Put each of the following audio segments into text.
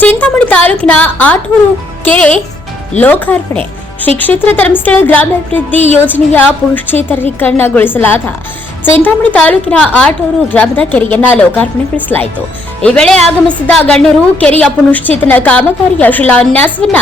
ಚಿಂತಾಮಣಿ ತಾಲೂಕಿನ ಆಟೂರು ಕೆರೆ ಲೋಕಾರ್ಪಣೆ. ಶ್ರೀ ಕ್ಷೇತ್ರ ಧರ್ಮಸ್ಥಳ ಗ್ರಾಮಾಭಿವೃದ್ಧಿ ಯೋಜನೆಯ ಪುನಶ್ಚೇತನೀಕರಣಗೊಳಿಸಲಾದ ಚಿಂತಾಮಣಿ ತಾಲೂಕಿನ ಆಟೂರು ಗ್ರಾಮದ ಕೆರೆಯನ್ನ ಲೋಕಾರ್ಪಣೆಗೊಳಿಸಲಾಯಿತು. ಈ ವೇಳೆ ಆಗಮಿಸಿದ ಗಣ್ಯರು ಕೆರೆಯ ಪುನಶ್ಚೇತನ ಕಾಮಗಾರಿಯ ಶಿಲಾನ್ಯಾಸವನ್ನ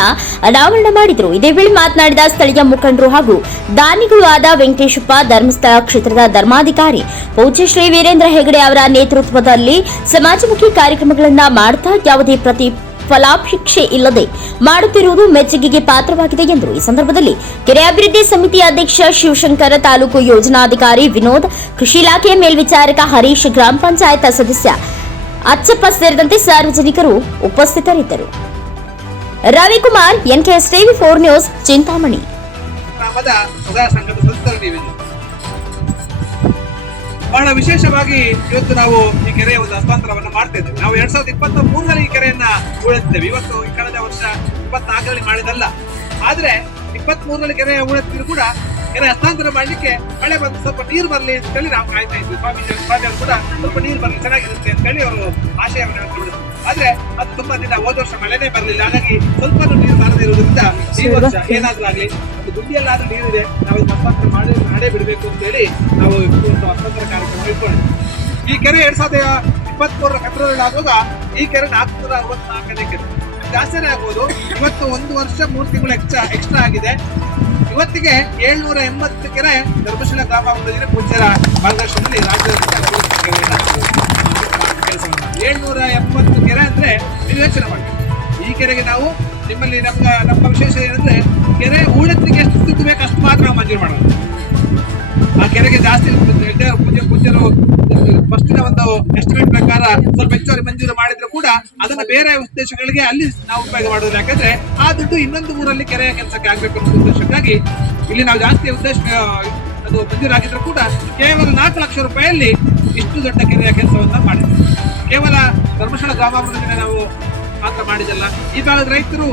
ಅನಾವರಣ ಮಾಡಿದರು. ಇದೇ ವೇಳೆ ಮಾತನಾಡಿದ ಸ್ಥಳೀಯ ಮುಖಂಡರು ಹಾಗೂ ದಾನಿಗಳು ಆದ ವೆಂಕಟೇಶಪ್ಪ, ಧರ್ಮಸ್ಥಳ ಕ್ಷೇತ್ರದ ಧರ್ಮಾಧಿಕಾರಿ ಪೂಜ್ಯ ಶ್ರೀ ವೀರೇಂದ್ರ ಹೆಗಡೆ ಅವರ ನೇತೃತ್ವದಲ್ಲಿ ಸಮಾಜಮುಖಿ ಕಾರ್ಯಕ್ರಮಗಳನ್ನ ಮಾಡುತ್ತಾ ಯಾವುದೇ ಪ್ರತಿ ಫಲಾಪೇಕ್ಷೆ ಇಲ್ಲದೆ ಮಾಡುತ್ತಿರುವುದು ಮೆಚ್ಚುಗೆಗೆ ಪಾತ್ರವಾಗಿದೆ ಎಂದರು ಈ ಸಂದರ್ಭದಲ್ಲಿ ಕೆರೆ ಅಭಿವೃದ್ಧಿ ಸಮಿತಿ ಅಧ್ಯಕ್ಷ ಶಿವಶಂಕರ ತಾಲೂಕು ಯೋಜನಾಧಿಕಾರಿ ವಿನೋದ್, ಕೃಷಿ ಇಲಾಖೆಯ ಮೇಲ್ವಿಚಾರಕ ಹರೀಶ್, ಗ್ರಾಮ ಪಂಚಾಯತ್ ಸದಸ್ಯ ಅಚ್ಚಪ್ಪ ಸೇರಿದಂತೆ ಸಾರ್ವಜನಿಕರು ಉಪಸ್ಥಿತರಿದ್ದರು. Ravikumar, NKS TV four news, Chintamani. ಬಹಳ ವಿಶೇಷವಾಗಿ ಇವತ್ತು ನಾವು ಈ ಕೆರೆಯ ಒಂದು ಹಸ್ತಾಂತರವನ್ನು ಮಾಡ್ತಾ ಇದ್ದೇವೆ. ನಾವು ಎರಡ್ ಸಾವಿರದ ಇಪ್ಪತ್ತ ಮೂರರಲ್ಲಿ ಈ ಕೆರೆಯನ್ನ ಉಳಿಸ್ತೇವೆ ಇವತ್ತು ಕಳೆದ ವರ್ಷ ಇಪ್ಪತ್ನಾಲ್ಕರಲ್ಲಿ ಮಾಡಿದಲ್ಲ ಆದ್ರೆ ಇಪ್ಪತ್ತ್ ಮೂರರಲ್ಲಿ ಕೆರೆ ಉಳಿದ್ರು ಕೂಡ ಕೆರೆ ಹಸ್ತಾಂತರ ಮಾಡ್ಲಿಕ್ಕೆ ಮಳೆ ಬಂದು ಸ್ವಲ್ಪ ನೀರು ಬರಲಿ ಅಂತ ಹೇಳಿ ನಾವು ಕಾಯ್ತಾ ಇದ್ವಿ. ಸ್ವಾಮಿ ಸ್ವಾಮಿ ಅವರು ಕೂಡ ಸ್ವಲ್ಪ ನೀರು ಬರಲಿ, ಚೆನ್ನಾಗಿರುತ್ತೆ ಅಂತ ಹೇಳಿ ಅವರು ಆಶಯವನ್ನು ವ್ಯಕ್ತಪಡಿಸಿದ್ರು. ಆದ್ರೆ ಅದು ತುಂಬಾ ದಿನ ಹೋದ ವರ್ಷ ಮಳೆನೇ ಬರಲಿಲ್ಲ. ಹಾಗಾಗಿ ಸ್ವಲ್ಪ ನೀರು ಬರದಿರುವುದರಿಂದ ಈ ವರ್ಷ ಏನಾದ್ರೂ ಆಗ್ಲಿ ಒಂದು ನೀಡಿದೆ ನಾವು ಇದು ಹಸ್ತಾಂತರ ಮಾಡಿ, ಮಾಡೇ ಬಿಡಬೇಕು ಅಂತ ಹೇಳಿ ನಾವು ಒಂದು ಹಸ್ತಾಂತರ ಕಾರ್ಯಕ್ರಮ ಇಟ್ಕೊಂಡಿದ್ದೀವಿ ಈ ಕೆರೆ ಎರಡ್ ಸಾವಿರದ ಇಪ್ಪತ್ಮೂರರ ಆಗುವಾಗ ಈ ಕೆರೆ ನಾಲ್ಕುನೂರ ಅರವತ್ನಾಲ್ಕನೇ ಕೆರೆ. ಜಾಸ್ತಿನೇ ಆಗ್ಬೋದು. ಇವತ್ತು ಒಂದು ವರ್ಷ, ಮೂರು ತಿಂಗಳು ಎಕ್ಸ್ಟ್ರಾ ಎಕ್ಸ್ಟ್ರಾ ಆಗಿದೆ. ಇವತ್ತಿಗೆ ಏಳ್ನೂರ ಎಂಬತ್ತು ಕೆರೆ ಧರ್ಮಶಿಲ ಗ್ರಾಮದಲ್ಲಿ ಪೂಜ್ಯರ ಮಾರ್ಗದರ್ಶನದಲ್ಲಿ ರಾಜ್ಯ ಏಳ್ನೂರ ಎಂಬತ್ತು ಕೆರೆ ಅಂದ್ರೆ ನೀವು ಯೋಚನೆ ಮಾಡಿ ಈ ಕೆರೆಗೆ ನಾವು ನಿಮ್ಮಲ್ಲಿ ನಮ್ಮ ನಮ್ಮ ವಿಶೇಷ ಏನಂದ್ರೆ, ಕೆರೆ ಹೂಳೆತ್ತಲಿಕ್ಕೆ ಎಷ್ಟು ಸ್ಥಿತಿ ಬೇಕು ಅಷ್ಟು ಮಾತ್ರ ನಾವು ಮಂಜೂರು ಮಾಡೋದು. ಆ ಕೆರೆಗೆ ಜಾಸ್ತಿ ಪೂಜ್ಯರು ಫಸ್ಟಿನ ಒಂದು ಎಸ್ಟಿಮೇಟ್ ಪ್ರಕಾರ ಸ್ವಲ್ಪ ಹೆಚ್ಚುವರಿ ಮಂಜೂರು ಮಾಡಿದ್ರು ಕೂಡ ಅದನ್ನ ಬೇರೆ ಉದ್ದೇಶಗಳಿಗೆ ಅಲ್ಲಿ ನಾವು ಉಪಯೋಗ ಮಾಡೋದು ಯಾಕಂದ್ರೆ ಆ ದುಡ್ಡು ಇನ್ನೊಂದು ಊರಲ್ಲಿ ಕೆರೆಯ ಕೆಲಸಕ್ಕೆ ಆಗ್ಬೇಕು ಅನ್ನೋ ಉದ್ದೇಶಕ್ಕಾಗಿ ಇಲ್ಲಿ ನಾವು ಜಾಸ್ತಿ ಉದ್ದೇಶ ಅದು ಮಂಜೂರಾಗಿದ್ರು ಕೂಡ ಕೇವಲ ನಾಲ್ಕು ಲಕ್ಷ ರೂಪಾಯಿಯಲ್ಲಿ ಇಷ್ಟು ದೊಡ್ಡ ಕೆರೆಯ ಕೆಲಸವನ್ನ ಮಾಡಿದ್ವಿ. ಕೇವಲ ಧರ್ಮಸ್ಥಳ ಗ್ರಾಮಾಭಿವೃದ್ಧಿ ನಾವು ಮಾತ್ರ ಮಾಡಿದಲ್ಲ. ಈ ಕಾಲದ ರೈತರು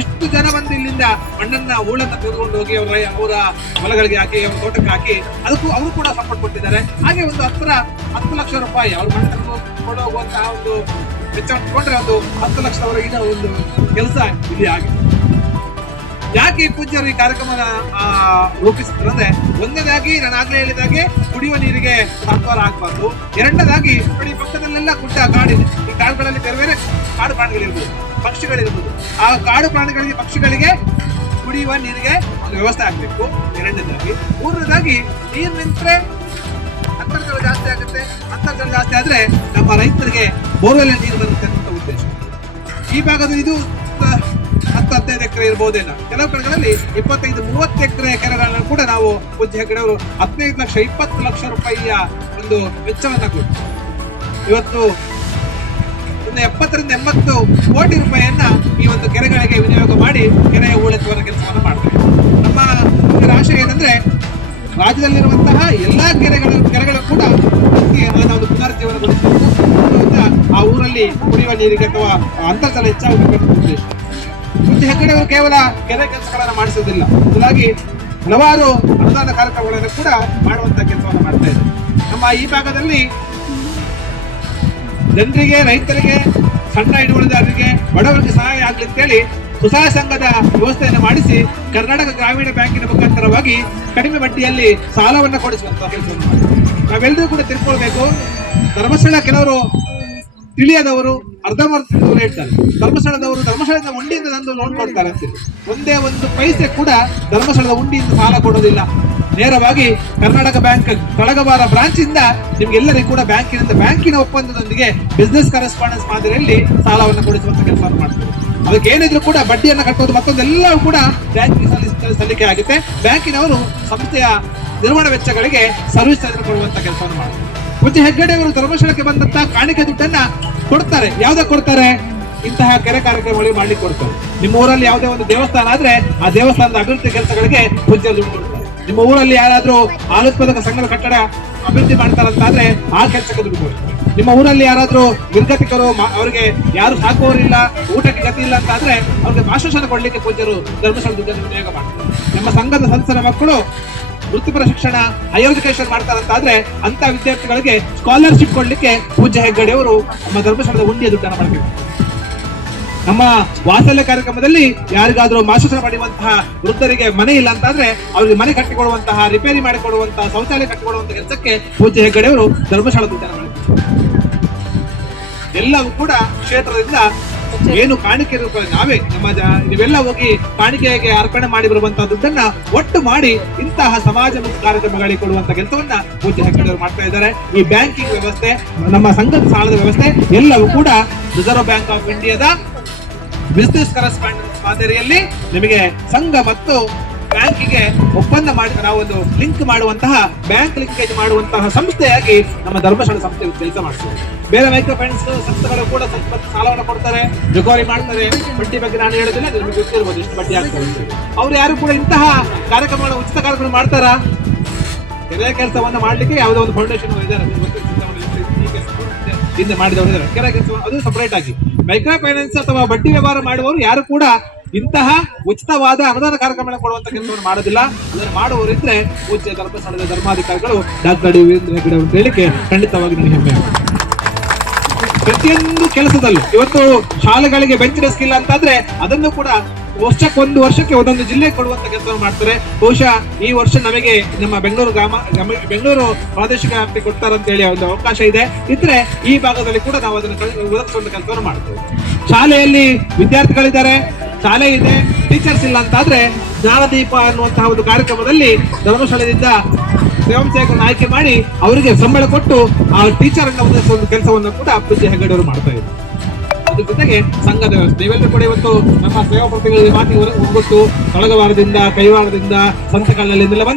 ಎಷ್ಟು ಜನ ಬಂದು ಇಲ್ಲಿಂದ ಮಣ್ಣನ್ನ ಹೂಳನ್ನ ತೆಗೆದುಕೊಂಡು ಹೋಗಿ ಅವರ ಅವರ ಹೊಲಗಳಿಗೆ ಹಾಕಿ, ಅವರ ತೋಟಕ್ಕೆ ಹಾಕಿ, ಅದಕ್ಕೂ ಅವರು ಕೂಡ ಸಪೋರ್ಟ್ ಕೊಟ್ಟಿದ್ದಾರೆ. ಹಾಗೆ ಒಂದು ಹತ್ತಿರ ಹತ್ತು ಲಕ್ಷ ರೂಪಾಯಿ ಅವ್ರ ಮಣ್ಣು ತೆಗೆದುಕೊಂಡು ಹೋಗುವಂತಹ ಒಂದು ವೆಚ್ಚ ಕೊಟ್ಟರೆ ಅದು ಹತ್ತು ಲಕ್ಷದವರೆಗಿನ ಒಂದು ಕೆಲಸ ಇಲ್ಲಿ ಆಗಿದೆ. ಯಾಕೆ ಈ ಪೂಜ್ಯರು ಈ ಕಾರ್ಯಕ್ರಮನ ರೂಪಿಸಿದ್ರು ಅಂದ್ರೆ ಒಂದನೇದಾಗಿ ನಾನು ಆಗ್ಲೇ ಹೇಳಿದಾಗೆ ಕುಡಿಯುವ ನೀರಿಗೆ ಸಹಕಾರ ಆಗಬಾರ್ದು. ಎರಡನೇದಾಗಿ ನೋಡಿ ಪಕ್ಕದಲ್ಲೆಲ್ಲ ಗುಡ್ಡ ಕಾಡಿದೆ. ಈ ಕಾಡುಗಳಲ್ಲಿ ಬೇರೆ ಬೇರೆ ಕಾಡು ಪ್ರಾಣಿಗಳಿರ್ಬೋದು, ಪಕ್ಷಿಗಳಿರ್ಬೋದು. ಆ ಕಾಡು ಪ್ರಾಣಿಗಳಿಗೆ ಪಕ್ಷಿಗಳಿಗೆ ಕುಡಿಯುವ ನೀರಿಗೆ ಒಂದು ವ್ಯವಸ್ಥೆ ಆಗಬೇಕು. ಎರಡನೇದಾಗಿ. ಮೂರನೇದಾಗಿ, ನೀರು ನಿಂತರೆ ಅಂತರ್ಜಲ ಜಾಸ್ತಿ ಆಗುತ್ತೆ. ಅಂತರ್ಜಲ ಜಾಸ್ತಿ ಆದರೆ ನಮ್ಮ ರೈತರಿಗೆ ಬೋರ್ವೆಲ್ ನೀರು ಬರುತ್ತೆ ಅಂತ ಉದ್ದೇಶ. ಈ ಭಾಗದ ಇದು ಹತ್ತು ಹದಿನೈದು ಎಕರೆ ಇರ್ಬೋದೇನೋ. ಕೆಲವು ಕಡೆಗಳಲ್ಲಿ ಇಪ್ಪತ್ತೈದು, ಮೂವತ್ತು ಎಕರೆ ಕೆರೆಗಳನ್ನು ಕೂಡ ನಾವು ಪೂಜ್ಯ ಅವರು ಹದಿನೈದು ಲಕ್ಷ, ಇಪ್ಪತ್ತು ಲಕ್ಷ ರೂಪಾಯಿಯ ಒಂದು ವೆಚ್ಚವನ್ನು ಕೊಟ್ಟು ಇವತ್ತು ಒಂದು ಎಪ್ಪತ್ತರಿಂದ ಎಂಬತ್ತು ಕೋಟಿ ರೂಪಾಯಿಯನ್ನ ಈ ಒಂದು ಕೆರೆಗಳಿಗೆ ವಿನಿಯೋಗ ಮಾಡಿ ಕೆರೆಯ ಹೂಳೆತ್ತುವ ಕೆಲಸವನ್ನು ಮಾಡ್ತಾರೆ. ನಮ್ಮ ಆಶಯ ಏನಂದ್ರೆ, ರಾಜ್ಯದಲ್ಲಿರುವಂತಹ ಎಲ್ಲಾ ಕೆರೆಗಳ, ಕೆರೆಗಳು ಕೂಡ ಒಂದು ಪುನರುಜ್ಜೀವನಗೊಳಿಸಬೇಕು ಅದರಿಂದ ಆ ಊರಲ್ಲಿ ಕುಡಿಯುವ ನೀರಿಗೆ ಅಥವಾ ಅಂತರ್ಜಲ ಹೆಚ್ಚಾಗಬೇಕು ಉದ್ದೇಶ. ಅವರು ಕೇವಲ ಕೆರೆ ಕೆಲಸಗಳನ್ನು ಮಾಡಿಸುವುದಿಲ್ಲ ಬದಲಾಗಿ ಹಲವಾರು ಅನುದಾನ ಕಾರ್ಯಕ್ರಮಗಳನ್ನು ಕೂಡ ಮಾಡುವಂತಹ ಕೆಲಸವನ್ನು ಮಾಡ್ತಾ ಇದೆ ನಮ್ಮ ಈ ಭಾಗದಲ್ಲಿ ಜನರಿಗೆ, ರೈತರಿಗೆ, ಸಣ್ಣ ಹಿಡುವಳಿದಾರರಿಗೆ ಬಡವರಿಗೆ ಸಹಾಯ ಆಗ್ಲಿ ಅಂತೇಳಿ ಸ್ವಸಹಾಯ ಸಂಘದ ವ್ಯವಸ್ಥೆಯನ್ನು ಮಾಡಿಸಿ ಕರ್ನಾಟಕ ಗ್ರಾಮೀಣ ಬ್ಯಾಂಕಿನ ಮುಖಾಂತರವಾಗಿ ಕಡಿಮೆ ಬಡ್ಡಿಯಲ್ಲಿ ಸಾಲವನ್ನು ಕೊಡಿಸುವಂತ ಕೆಲಸವನ್ನು ನಾವೆಲ್ಲರೂ ಕೂಡ ತಿಳ್ಕೊಳ್ಬೇಕು. ಧರ್ಮಸ್ಥಳ ಕೆಲವರು ತಿಳಿಯದವರು ಅರ್ಧಮರ್ಧ ತಿಳಿದವರು ಹೇಳ್ತಾರೆ. ಧರ್ಮಸ್ಥಳದವರು ಧರ್ಮಸ್ಥಳದ ಉಂಡಿಯಿಂದ ತಂದು ಲೋನ್ ಕೊಡ್ತಾರೆ ಅಂತ ಒಂದೇ ಒಂದು ಪೈಸೆ ಕೂಡ ಧರ್ಮಸ್ಥಳದ ಉಂಡಿಯಿಂದ ಸಾಲ ಕೊಡೋದಿಲ್ಲ. ನೇರವಾಗಿ ಕರ್ನಾಟಕ ಬ್ಯಾಂಕ್ ಕಳಗವಾರ ಬ್ರಾಂಚ್ ಇಂದ ನಿಮ್ಗೆಲ್ಲರಿಗೂ ಕೂಡ ಬ್ಯಾಂಕಿನಿಂದ ಬ್ಯಾಂಕಿನ ಒಪ್ಪಂದದೊಂದಿಗೆ ಬಿಸ್ನೆಸ್ ಕರೆಸ್ಪಾಂಡೆನ್ಸ್ ಮಾದರಿಯಲ್ಲಿ ಸಾಲವನ್ನು ಕೊಡಿಸುವಂತ ಕೆಲಸ ಮಾಡ್ತಾರೆ ಅದಕ್ಕೆ ಏನಿದ್ರು ಕೂಡ ಬಡ್ಡಿಯನ್ನು ಕಟ್ಟೋದು ಮತ್ತೊಂದೆಲ್ಲವೂ ಕೂಡ ಬ್ಯಾಂಕಿಗೆ ಸಲ್ಲಿಕೆ ಆಗುತ್ತೆ. ಬ್ಯಾಂಕಿನವರು ಸಂಸ್ಥೆಯ ನಿರ್ವಹಣಾ ವೆಚ್ಚಗಳಿಗೆ ಸರ್ವಿಸ್ ತೆಗೆದುಕೊಳ್ಳುವಂತ ಕೆಲಸವನ್ನು ಮಾಡ್ತಾರೆ. ಮತ್ತೆ ಹೆಗ್ಗಡೆ ಅವರು ಧರ್ಮಶಾಲಕ್ಕೆ ಬಂದಂತ ಕಾಣಿಕೆ ದುಡ್ಡನ್ನ ಕೊಡ್ತಾರೆ. ಯಾವ್ದಕ್ಕೆ ಕೊಡ್ತಾರೆ? ಇಂತಹ ಕೆರೆ ಕಾರ್ಯಕ್ರಮಗಳಿಗೆ ಮಾಡ್ಲಿಕ್ಕೆ ಕೊಡ್ತಾರೆ. ನಿಮ್ಮ ಊರಲ್ಲಿ ಯಾವುದೇ ಒಂದು ದೇವಸ್ಥಾನ ಆದ್ರೆ ಆ ದೇವಸ್ಥಾನದ ಅಭಿವೃದ್ಧಿ ಕೆಲಸಗಳಿಗೆ ಪೂಜೆ ದುಡ್ಡು ಕೊಡ್ತಾರೆ. ನಿಮ್ಮ ಊರಲ್ಲಿ ಯಾರಾದ್ರೂ ಹಾಲೋತ್ಪಾದಕ ಸಂಘದ ಕಟ್ಟಡ ಅಭಿವೃದ್ಧಿ ಮಾಡ್ತಾರಂತಾದ್ರೆ ಆ ಕೆಲಸಕ್ಕೆ ದುಡ್ಡು ನಿಮ್ಮ ಊರಲ್ಲಿ ಯಾರಾದ್ರೂ ನಿರ್ಗತಿಕರು ಅವರಿಗೆ ಯಾರು ಸಾಕುವವರಿಲ್ಲ, ಊಟಕ್ಕೆ ಗತಿ ಇಲ್ಲ ಅಂತ ಆದ್ರೆ ಅವ್ರಿಗೆ ಭಾಷಣ ಕೊಡ್ಲಿಕ್ಕೆ ಪೂಜ್ಯರು ಧರ್ಮಸ್ಥಳ ದುಡ್ಡನ್ನು ವಿನಿಯೋಗ ಮಾಡ್ತಾರೆ. ನಮ್ಮ ಸಂಘದ ಸದಸ್ಯರ ಮಕ್ಕಳು ವೃತ್ತಿಪರ ಶಿಕ್ಷಣ ಹೈಯರ್ ಎಜುಕೇಶನ್ ಮಾಡ್ತಾರಂತ ಆದ್ರೆ ಅಂತ ವಿದ್ಯಾರ್ಥಿಗಳಿಗೆ ಸ್ಕಾಲರ್ಶಿಪ್ ಕೊಡ್ಲಿಕ್ಕೆ ಪೂಜ್ಯ ಹೆಗ್ಗಡೆಯವರು ನಮ್ಮ ಧರ್ಮಸ್ಥಳದ ಉಂಡಿಯ ದುಡ್ಡನ್ನು ಮಾಡ್ಬೇಕು. ನಮ್ಮ ವಾತ್ಸಲ್ಯ ಕಾರ್ಯಕ್ರಮದಲ್ಲಿ ಯಾರಿಗಾದ್ರೂ ಮಾಸೂಚನೆ ಪಡೆಯುವಂತಹ ವೃದ್ಧರಿಗೆ ಮನೆ ಇಲ್ಲ ಅಂತಂದ್ರೆ ಅವರಿಗೆ ಮನೆ ಕಟ್ಟಿಕೊಡುವಂತಹ ರಿಪೇರಿ ಮಾಡಿಕೊಡುವಂತಹ, ಶೌಚಾಲಯ ಕಟ್ಟಿಕೊಡುವಂತಹ ಕೆಲಸಕ್ಕೆ ಪೂಜ್ಯ ಹೆಗ್ಗಡೆ ಅವರು ಧರ್ಮಶಾಲಾ ದುಡ್ಡನ್ನು ಎಲ್ಲವೂ ಕೂಡ ಕ್ಷೇತ್ರದಿಂದ ಏನು ಕಾಣಿಕೆ ರೂಪದಲ್ಲಿ ನಾವೇ, ನಮ್ಮ ನೀವೆಲ್ಲ ಹೋಗಿ ಕಾಣಿಕೆಗೆ ಅರ್ಪಣೆ ಮಾಡಿ ಬರುವಂತಹ ದುಡ್ಡನ್ನ ಒಟ್ಟು ಮಾಡಿ ಇಂತಹ ಸಮಾಜಮುಖಿ ಕಾರ್ಯಕ್ರಮಗಳಿಗೆ ಕೊಡುವಂತ ಕೆಲಸವನ್ನ ಪೂಜ್ಯ ಹೆಗ್ಗಡೆ ಅವರು ಮಾಡ್ತಾ ಇದ್ದಾರೆ. ಈ ಬ್ಯಾಂಕಿಂಗ್ ವ್ಯವಸ್ಥೆ, ನಮ್ಮ ಸಂಘದ ಸಾಲದ ವ್ಯವಸ್ಥೆ ಎಲ್ಲವೂ ಕೂಡ ರಿಸರ್ವ್ ಬ್ಯಾಂಕ್ ಆಫ್ ಇಂಡಿಯಾದ ಬಿಸಿನೆಸ್ ಕರೆಸ್ಪಾಂಡೆನ್ಸ್ ಮಾದರಿಯಲ್ಲಿ ನಿಮಗೆ ಸಂಘ ಮತ್ತು ಬ್ಯಾಂಕಿಗೆ ಒಪ್ಪಂದ ಮಾಡಿ ನಾವೊಂದು ಲಿಂಕ್ ಮಾಡುವಂತಹ ಬ್ಯಾಂಕ್ ಲಿಂಕೇಜ್ ಮಾಡುವಂತಹ ಸಂಸ್ಥೆಯಾಗಿ ನಮ್ಮ ಧರ್ಮಶಾಲ ಸಂಸ್ಥೆ ಕೆಲಸ ಮಾಡ್ತೀವಿ ಬೇರೆ ಮೈಕ್ರೋ ಫೈನಾನ್ಸ್ ಸಂಸ್ಥೆಗಳು ಕೂಡ ಸಾಲವನ್ನು ಕೊಡ್ತಾರೆ ರಿಕವರಿ ಮಾಡ್ತಾರೆ. ಬಡ್ಡಿ ಬಗ್ಗೆ ನಾನು ಹೇಳೋದಿಲ್ಲ ನಿಮಗೆ ಗೊತ್ತಿರ್ಬೋದು ಎಷ್ಟು ಬಡ್ಡಿ ಆಗ್ತದೆ. ಅವ್ರು ಯಾರು ಕೂಡ ಇಂತಹ ಕಾರ್ಯಕ್ರಮಗಳು ಉಚಿತ ಕಾರ್ಯಕ್ರಮ ಮಾಡ್ತಾರಾ? ಕೆರೆ ಕೆಲಸವನ್ನು ಮಾಡ್ಲಿಕ್ಕೆ ಯಾವುದೋ ಒಂದು ಫೌಂಡೇಶನ್ ಇದ್ದಾರೆ ಹಿಂದೆ ಮಾಡಿದವರು ಕೆಲಸ ಅದು ಸಪರೇಟ್ ಆಗಿ. ಮೈಕ್ರೋ ಫೈನಾನ್ಸ್ ಅಥವಾ ಬಡ್ಡಿ ವ್ಯವಹಾರ ಮಾಡುವವರು ಯಾರು ಕೂಡ ಇಂತಹ ಉಚಿತವಾದ ಅನುದಾನ ಕಾರ್ಯಕ್ರಮಗಳನ್ನು ಕೊಡುವಂತ ಕೆಲಸವನ್ನು ಮಾಡೋದಿಲ್ಲ ಅದನ್ನು ಮಾಡುವವರು ಇದ್ರೆ ಪೂಜ್ಯ ಧರ್ಮಸ್ಥಳದ ಧರ್ಮಾಧಿಕಾರಿಗಳು ಡಾಕ್ಟರ್ ಡಿ ವೀರೇಂದ್ರ ಹೆಗ್ಗಡೆ ಅವರು ಹೇಳಿಕೆ ಖಂಡಿತವಾಗಿ ನನಗೆ ಹೆಮ್ಮೆ. ಪ್ರತಿಯೊಂದು ಕೆಲಸದಲ್ಲೂ ಇವತ್ತು ಶಾಲೆಗಳಿಗೆ ಬೆಂಚ್ ಡೆಸ್ಕ್ ಇಲ್ಲ ಅಂತಂದ್ರೆ ಅದನ್ನು ಕೂಡ ವರ್ಷಕ್ಕೆ ಒಂದು ವರ್ಷಕ್ಕೆ ಒಂದೊಂದು ಜಿಲ್ಲೆ ಕೊಡುವಂತ ಕೆಲಸವನ್ನು ಮಾಡ್ತಾರೆ. ಬಹುಶಃ ಈ ವರ್ಷ ನಮಗೆ ನಮ್ಮ ಬೆಂಗಳೂರು ಗ್ರಾಮ ಬೆಂಗಳೂರು ಪ್ರಾದೇಶಿಕ ವ್ಯಾಪ್ತಿ ಕೊಡ್ತಾರಂತ ಹೇಳಿ ಒಂದು ಅವಕಾಶ ಇದೆ. ಇದ್ರೆ ಈ ಭಾಗದಲ್ಲಿ ಕೂಡ ನಾವು ಅದನ್ನು ಒದಗಿಸುವಂತ ಕೆಲಸವನ್ನು ಮಾಡ್ತೇವೆ. ಶಾಲೆಯಲ್ಲಿ ವಿದ್ಯಾರ್ಥಿಗಳಿದ್ದಾರೆ, ಶಾಲೆ ಇದೆ ಟೀಚರ್ಸ್ ಇಲ್ಲ ಅಂತಾದ್ರೆ ಜ್ಞಾನದೀಪ ಅನ್ನುವಂತಹ ಒಂದು ಕಾರ್ಯಕ್ರಮದಲ್ಲಿ ಧರ್ಮಶಾಲೆಯಿಂದ ಸ್ವಯಂ ಸೇವಕರನ್ನು ಆಯ್ಕೆ ಮಾಡಿ ಅವರಿಗೆ ಸಂಬಳ ಕೊಟ್ಟು ಆ ಟೀಚರ್ ಅನ್ನ ಒದಗಿಸುವ ಒಂದು ಕೆಲಸವನ್ನು ಕೂಡ ಪೂಜ್ಯ ಹೆಗ್ಗಡೆ ಅವರು ಮಾಡ್ತಾ ಇದ್ದಾರೆ. ಅದ್ರ ಜೊತೆಗೆ ಸಂಘದ ವ್ಯವಸ್ಥೆ. ಇವೆಲ್ಲರೂ ಕೂಡ ಇವತ್ತು ನಮ್ಮ ಸೇವಾ ಪ್ರತಿಗಳಲ್ಲಿ ಮಾತಿಗೆ ಒಗ್ಗೊಟ್ಟು ತೊಳಗವಾರದಿಂದ ಕೈವಾರದಿಂದ, ಸಂತಕಾಲದಲ್ಲಿ